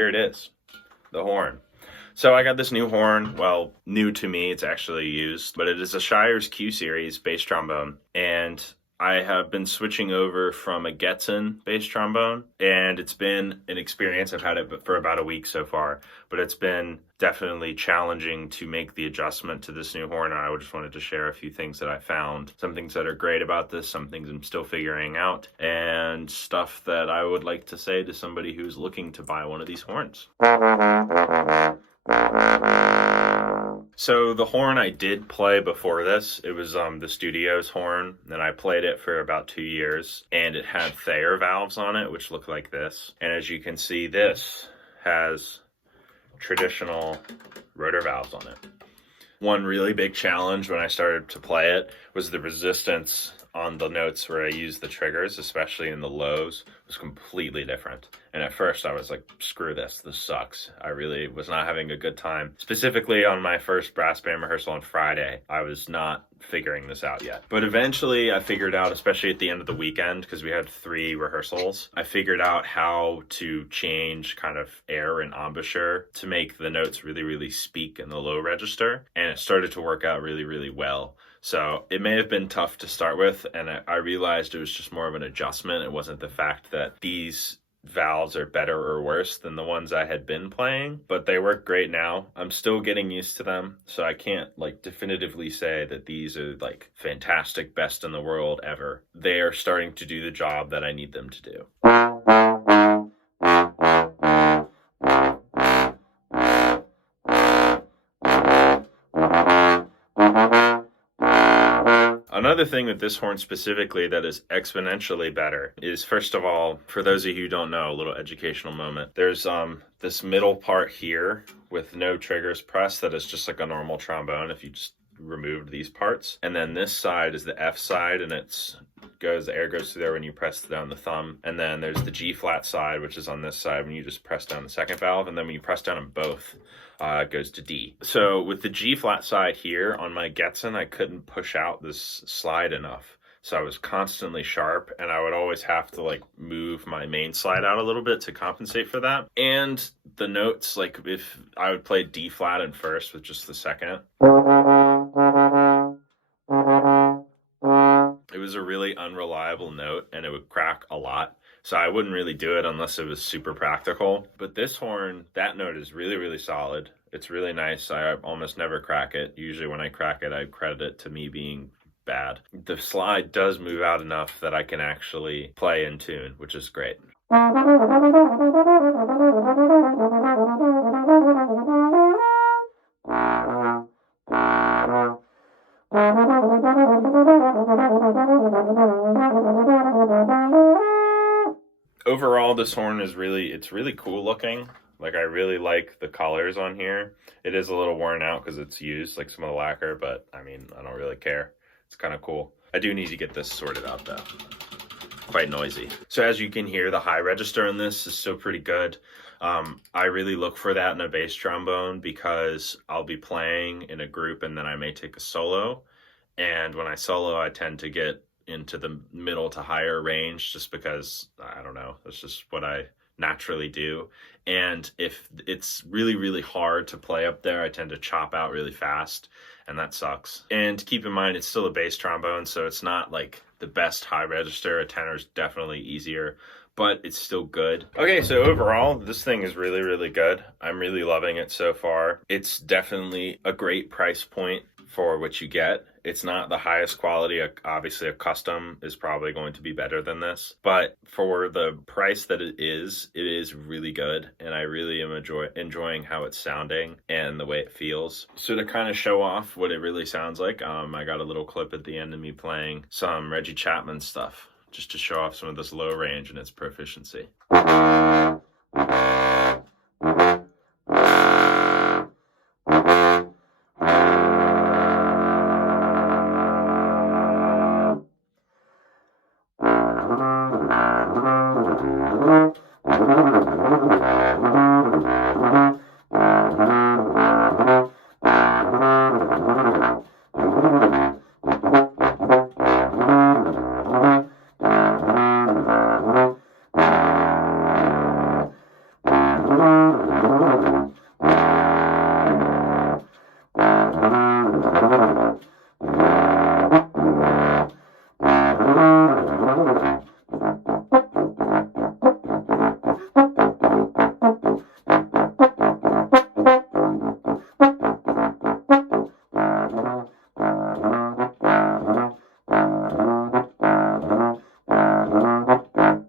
here it is, the horn. So I got this new horn, well, new to me, it's actually used, but it is a Shires Q series bass trombone, and I have been switching over from a Getzen bass trombone, and it's been an experience. I've had it for about a week so far, but it's been definitely challenging to make the adjustment to this new horn. I just wanted to share a few things that I found, some things that are great about this, some things I'm still figuring out, and stuff that I would like to say to somebody who's looking to buy one of these horns. So the horn I did play before this, it was the studio's horn, and I played it for about 2 years, and it had Thayer valves on it, which look like this. And as you can see, this has traditional rotor valves on it. One really big challenge when I started to play it was the resistance on the notes where I use the triggers, especially in the lows, was completely different. And at first I was like, screw this sucks. I really was not having a good time. Specifically on my first brass band rehearsal on Friday, I was not figuring this out yet. But eventually I figured out, especially at the end of the weekend, because we had 3 rehearsals, I figured out how to change kind of air and embouchure to make the notes really, really speak in the low register. And it started to work out really, really well. So it may have been tough to start with, and I realized it was just more of an adjustment. It wasn't the fact that these valves are better or worse than the ones I had been playing, but they work great now. I'm still getting used to them, so I can't like definitively say that these are like fantastic, best in the world ever. They are starting to do the job that I need them to do. Another thing with this horn specifically that is exponentially better is, first of all, for those of you who don't know, a little educational moment. There's this middle part here with no triggers pressed that is just like a normal trombone if you just removed these parts. And then this side is the F side, and the air goes through there when you press down the thumb. And then there's the G flat side, which is on this side when you just press down the second valve. And then when you press down them both, it goes to D. So with the G flat side here on my Getzen, I couldn't push out this slide enough. So I was constantly sharp, and I would always have to like move my main slide out a little bit to compensate for that. And the notes, like if I would play D flat in first with just the second, it was a really unreliable note, and it would crack a lot. So I wouldn't really do it unless it was super practical. But this horn, that note is really, really solid. It's really nice. I almost never crack it. Usually when I crack it, I credit it to me being bad. The slide does move out enough that I can actually play in tune, which is great. Overall, this horn is it's really cool looking. Like, I really like the colors on here. It is a little worn out because it's used, like some of the lacquer, but I mean, I don't really care. It's kind of cool. I do need to get this sorted out though. Quite noisy. So as you can hear, the high register in this is still pretty good. I really look for that in a bass trombone because I'll be playing in a group and then I may take a solo. And when I solo, I tend to get into the middle to higher range just because, I don't know, that's just what I naturally do. And if it's really, really hard to play up there, I tend to chop out really fast, and that sucks. And keep in mind, it's still a bass trombone, so it's not like the best high register. A tenor is definitely easier, but it's still good. Okay, so overall, this thing is really, really good. I'm really loving it so far. It's definitely a great price point for what you get. It's not the highest quality. Obviously, a custom is probably going to be better than this. But for the price that it is really good. And I really am enjoying how it's sounding and the way it feels. So to kind of show off what it really sounds like, I got a little clip at the end of me playing some Reggie Chapman stuff, just to show off some of this low range and its proficiency.